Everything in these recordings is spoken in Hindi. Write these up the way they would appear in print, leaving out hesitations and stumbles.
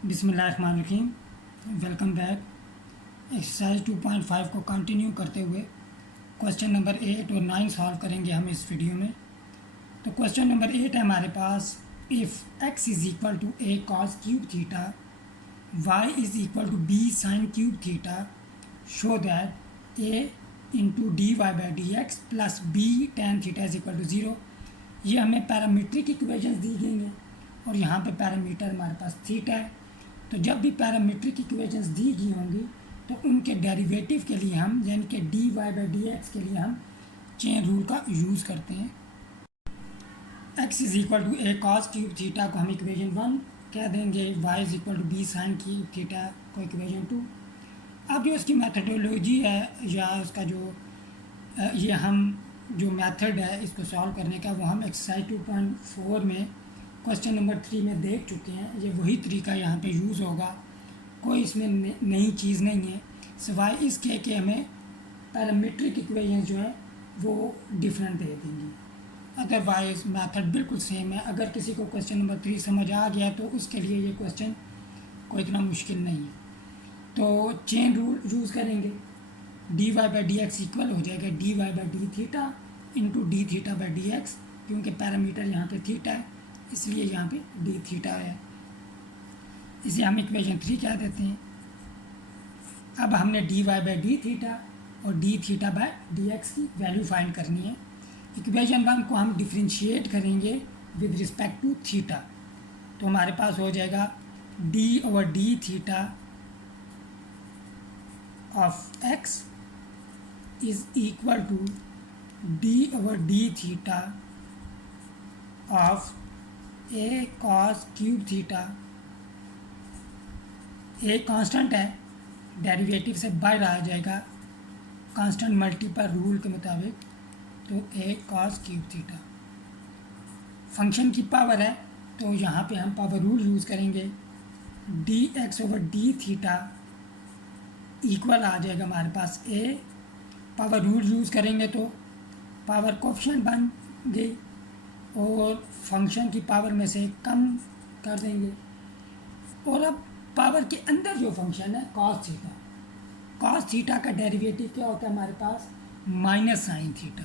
बिस्मिल्लाहिर्रहमानिर्रहीम। Welcome back. एक्सरसाइज 2.5 को कंटिन्यू करते हुए क्वेश्चन नंबर 8 और 9 सॉल्व करेंगे हम इस वीडियो में। तो क्वेश्चन नंबर 8 है हमारे पास, if x is equal to a cos cube theta, y is equal to b sin cube theta, show that a into d y by d x plus b tan theta is equal to 0। ये हमें पैरामीट्रिक इक्वेशंस दी गई हैं और यहाँ पे पैरामीटर हमारे पास थीटा है। तो जब भी पैरामीट्रिक इक्वेशंस दी गई होंगी तो उनके डेरिवेटिव के लिए हम, यानी कि d y by d x के लिए हम चेन रूल का यूज़ करते हैं। x is equal to a cos cube theta को हम इक्वेशन 1 कह देंगे, y is equal to b sine cube theta को इक्वेशन 2। अब जो इसकी मैथडोलॉजी है या उसका जो ये हम जो मेथड है इसको सॉल्व करने का, वो हम एक्सरसाइज 2.4 में क्वेश्चन नंबर 3 में देख चुके हैं। ये वही तरीका यहाँ पे यूज़ होगा, कोई इसमें नई चीज़ नहीं है, सिवाय इसके कि हमें पैरामीट्रिक इक्वेशन जो है वो डिफरेंट दे देंगी। अदरवाइज़ मेथड बिल्कुल सेम है। अगर किसी को क्वेश्चन नंबर 3 समझ आ गया तो उसके लिए ये क्वेश्चन कोई इतना मुश्किल नहीं है। तो चेन रूल यूज़ करेंगे, d y by d x equal हो जाएगा d y by d theta into d theta by d x, क्योंकि पैरामीटर यहाँ पे थीटा है इसलिए यहाँ पे डी थीटा है। इसे हम इक्वेशन 3 कह देते हैं। अब हमने d y by d theta और d theta by d x की वैल्यू फाइंड करनी है। इक्वेशन 1 को हम डिफ्रेंशिएट करेंगे विद रिस्पेक्ट टू थीटा, तो हमारे पास हो जाएगा d over d theta of x is equal to d over d theta of a cos cube theta. A constant है, डेरिवेटिव से बाहर आ जाएगा कांस्टेंट मल्टीपल रूल के मुताबिक, तो a cos cube theta. Function की पावर है तो यहाँ पे हम पावर रूल यूज़ करेंगे, d x over d theta equal आ जाएगा हमारे पास ए। पावर रूल यूज़ करेंगे तो पावर कोफिशिएंट बन गई और फंक्शन की पावर में से कम कर देंगे। और अब पावर के अंदर जो फंक्शन है कॉस थीटा, कॉस थीटा का डेरिवेटिव क्या होता है हमारे पास, माइनस साइन थीटा।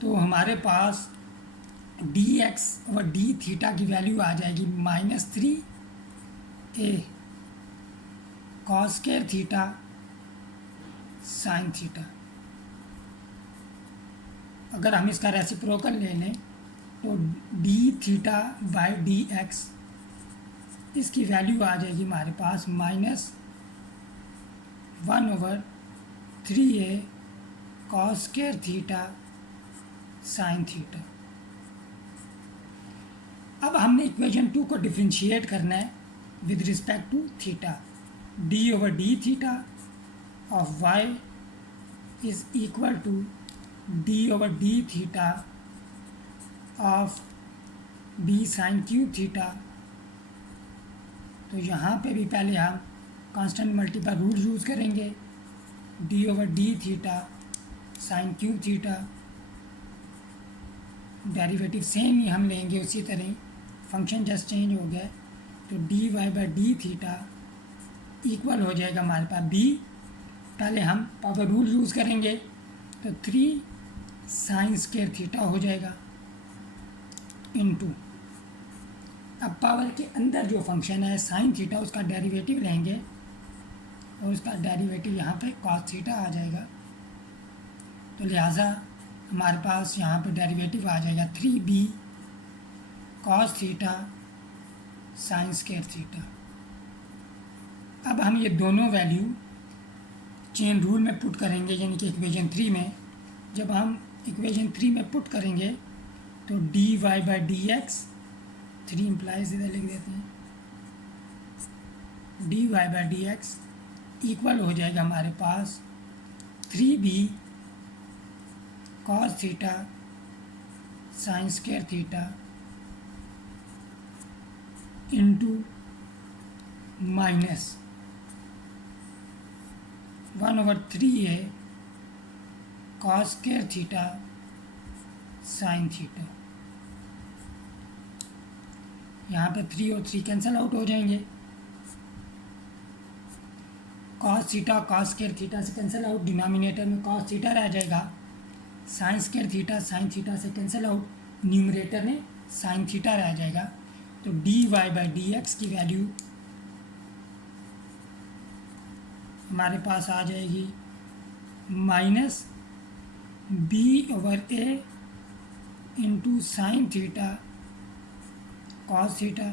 तो हमारे पास डी एक्स और डी थीटा की वैल्यू आ जाएगी -3 a cos square theta sine theta. अगर हम इसका रेसिप्रोकल ले लें तो d theta by d x, इसकी वैल्यू आ जाएगी हमारे पास -1/3 cos square theta sine theta. अब हमने इक्वेशन 2 को डिफ्रेंशिएट करना है with respect to theta. D over d theta of y is equal to d over d theta of b sine cube theta. तो यहाँ पे भी पहले हम कांस्टेंट मल्टीपल रूल यूज़ करेंगे, d over d theta sine cube theta, derivative same ही हम लेंगे उसी तरह, फंक्शन जस्ट चेंज हो गया। तो d y by d theta equal हो जाएगा हमारे पास बी, पहले हम पावर रूल यूज़ करेंगे तो 3 साइन स्क्वायर थीटा हो जाएगा इनटू, अब पावर के अंदर जो फंक्शन है साइन थीटा उसका डेरिवेटिव लेंगे और उसका डेरिवेटिव यहाँ पे कॉस थीटा आ जाएगा। तो लिहाजा हमारे पास यहाँ पे डेरिवेटिव आ जाएगा 3b cos theta sine square theta. अब हम ये दोनों वैल्यू चेन रूल में पुट करेंगे, यानी कि इक्वेशन 3 में। जब हम इक्वेशन 3 में पुट करेंगे तो d y by d x, 3 implies इधर लिख देते हैं, d y by d x equal हो जाएगा हमारे पास 3b cos theta sine square theta into -1/3 cos square theta sine theta. यहाँ पे 3 और 3 कैंसिल आउट हो जाएंगे। Cos theta cos square theta से कैंसिल आउट, डिनोमिनेटर में कॉस थीटा रह जाएगा। Sine square theta sine theta से कैंसिल आउट, न्यूमरेटर में साइन थीटा रह जाएगा। तो d y by d x की वैल्यू हमारे पास आ जाएगी minus b over a into sine theta cos theta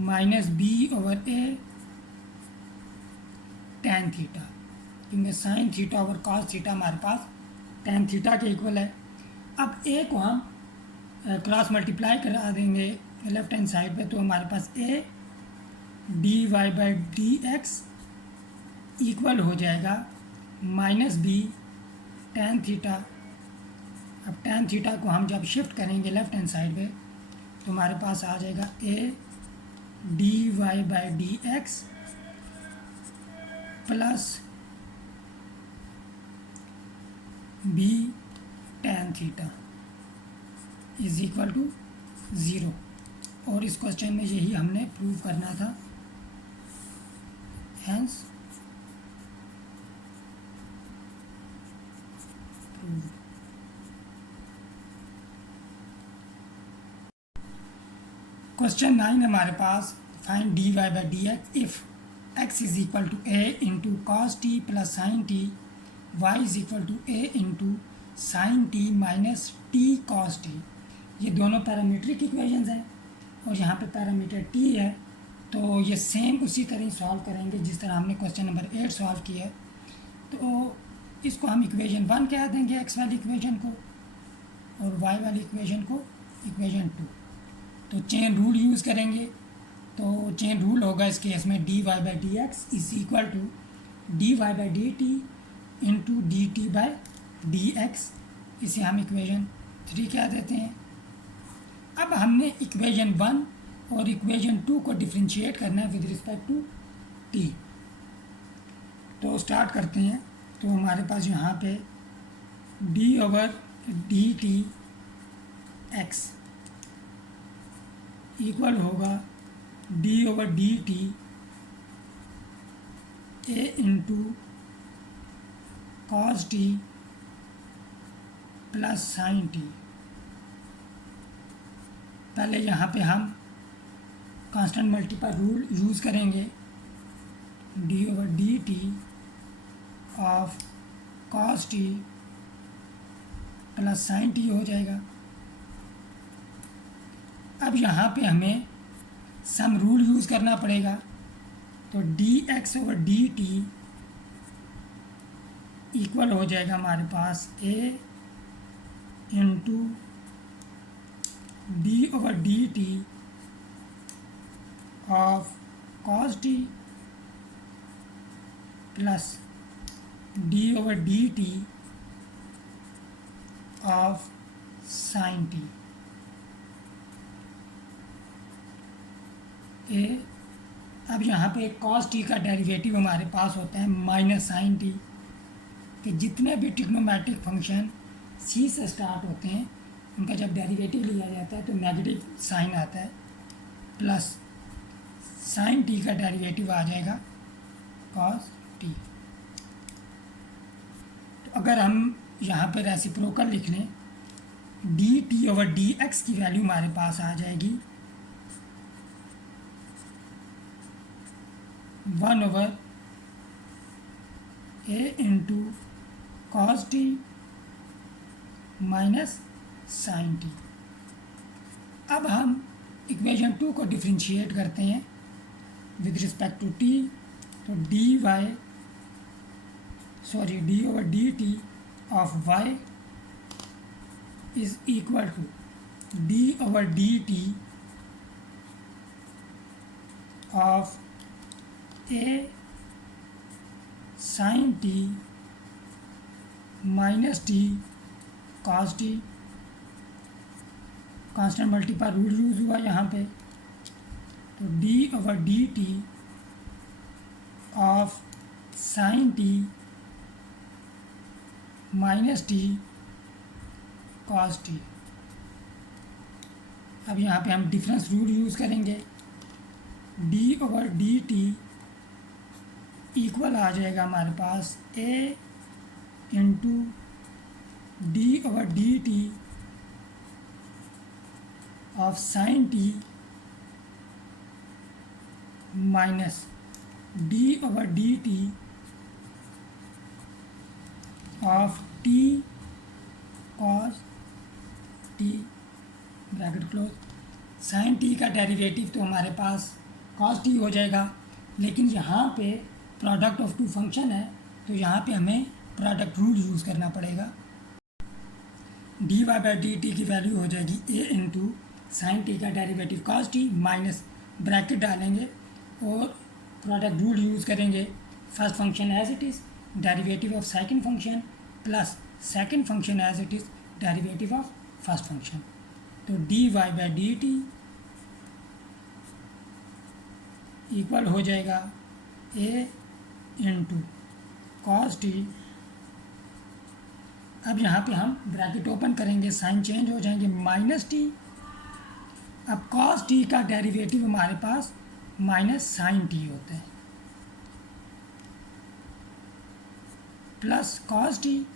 minus b over a tan theta, क्योंकि sine theta over cos theta हमारे पास टैन थीटा के इक्वल है। अब ए को हम क्रॉस मल्टीप्लाई करा देंगे लेफ्ट हैंड साइड पे, तो हमारे पास a d y by d x equal हो जाएगा माइनस बी टैन थीटा। अब टैन थीटा को हम जब शिफ्ट करेंगे लेफ्ट हैंड साइड पे, तो हमारे पास आ जाएगा a d y by d x plus b tan theta is equal to 0। और इस क्वेश्चन में यही हमने प्रूव करना था। Hence prove. क्वेश्चन 9 हमारे पास, find d y by d x if x is equal to a into cos t plus sine t, y is equal to a into sine t minus t cos t. ये दोनों पैरामीट्रिक इक्वेशंस हैं और यहाँ पे पैरामीटर टी है, तो ये सेम उसी तरह सॉल्व करेंगे जिस तरह हमने क्वेश्चन नंबर 8 सॉल्व किया है। तो इसको हम इक्वेशन 1 कह देंगे एक्स वाली इक्वेशन को, और वाई वाली इक्वेशन को इक्वेशन 2। तो चेन रूल यूज़ करेंगे, तो चेन रूल होगा इस केस में d y by d x is equal to d y by d t into d t by d x. इसे हम इक्वेशन 3 कह देते हैं। अब हमने इक्वेशन 1 और इक्वेशन 2 को डिफ्रेंशिएट करना है विद रिस्पेक्ट टू टी। तो स्टार्ट करते हैं। तो हमारे पास यहाँ पे d over d t x equal होगा d over d t a into cos t plus sine t. पहले यहाँ पे हम कांस्टेंट मल्टीपल रूल यूज़ करेंगे, d over d t of cos t plus sine t हो जाएगा। अब यहाँ पे हमें सम रूल यूज़ करना पड़ेगा, तो d x over d t equal हो जाएगा हमारे पास a into d over d t of cos t plus d over d t of sine t. A अब यहाँ पे कॉस टी का डेरिवेटिव हमारे पास होता है माइनस साइन टी, कि जितने भी ट्रिग्नोमेट्रिक फंक्शन सी से स्टार्ट होते हैं उनका जब डेरिवेटिव लिया जाता है तो नेगेटिव साइन आता है, प्लस साइन टी का डेरिवेटिव आ जाएगा कॉस टी। तो अगर हम यहाँ पर रेसिप्रोकल लिख लें, d t over d x की वैल्यू हमारे पास आ जाएगी 1 over a into cos t minus sine t. अब हम इक्वेशन 2 को डिफ्रेंशिएट करते हैं विद रिस्पेक्ट टू टी, तो d over d t of y is equal to d over d t of a sine t minus t cos t. Constant multiple rule use हुआ यहाँ पे, तो d over d t of sine t minus t cos T. अब यहाँ पे हम डिफरेंस रूल यूज़ करेंगे। d/dt इक्वल आ जाएगा हमारे पास a into d/dt of sine t minus d/dt of t cos t bracket close. Sine t का डेरिवेटिव तो हमारे पास कॉस टी हो जाएगा, लेकिन यहाँ पे प्रोडक्ट ऑफ टू फंक्शन है तो यहाँ पे हमें प्रोडक्ट रूल यूज़ करना पड़ेगा। dy/dt की वैल्यू हो जाएगी a इंटू साइन टी का derivative cos t minus bracket डालेंगे और प्रोडक्ट रूल यूज़ करेंगे। First function as it is derivative of second function plus second function as it is derivative of first function. तो dy/dt इक्वल हो जाएगा a इंटू कॉस टी। अब यहाँ पे हम ब्रैकेट ओपन करेंगे, साइन चेंज हो जाएंगे, माइनस टी। अब कॉस टी का डेरिवेटिव हमारे पास माइनस साइन टी होता है प्लस कॉस टी,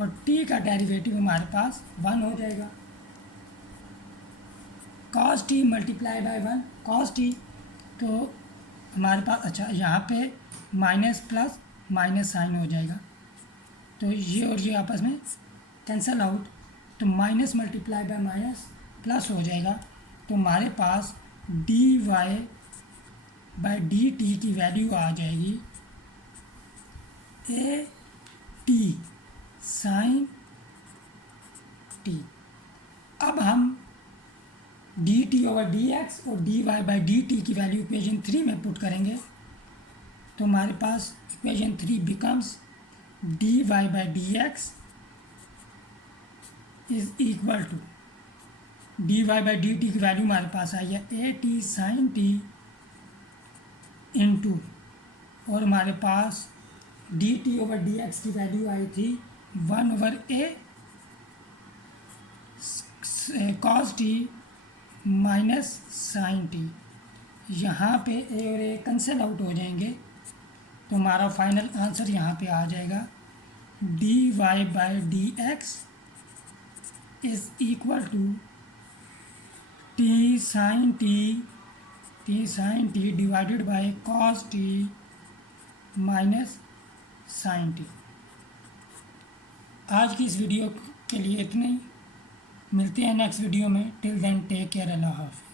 और टी का डेरिवेटिव हमारे पास 1 हो जाएगा। Cos T multiply by 1 cos T, तो हमारे पास अच्छा यहाँ पे माइनस प्लस माइनस साइन हो जाएगा, तो ये और ये आपस में कैंसल आउट, तो minus multiply by minus plus हो जाएगा। तो हमारे पास dy/dt की वैल्यू आ जाएगी a t साइन टी। अब हम dt/dx और dy/dt की वैल्यू इक्वेशन 3 में पुट करेंगे, तो हमारे पास equation 3 becomes dy/dx is equal to dy/dt की वैल्यू हमारे पास आई है a t sine t into, और हमारे पास dt/dx की वैल्यू आई थी 1/a cos t minus sine t. यहाँ पे a और a कैंसिल आउट हो जाएंगे, तो हमारा फाइनल आंसर यहाँ पे आ जाएगा dy/dx is equal to t sine t divided by cos t minus sine t. आज की इस वीडियो के लिए इतने ही, मिलते हैं नेक्स्ट वीडियो में। टिल देन टेक केयर, अल्लाह हाफ़िज़।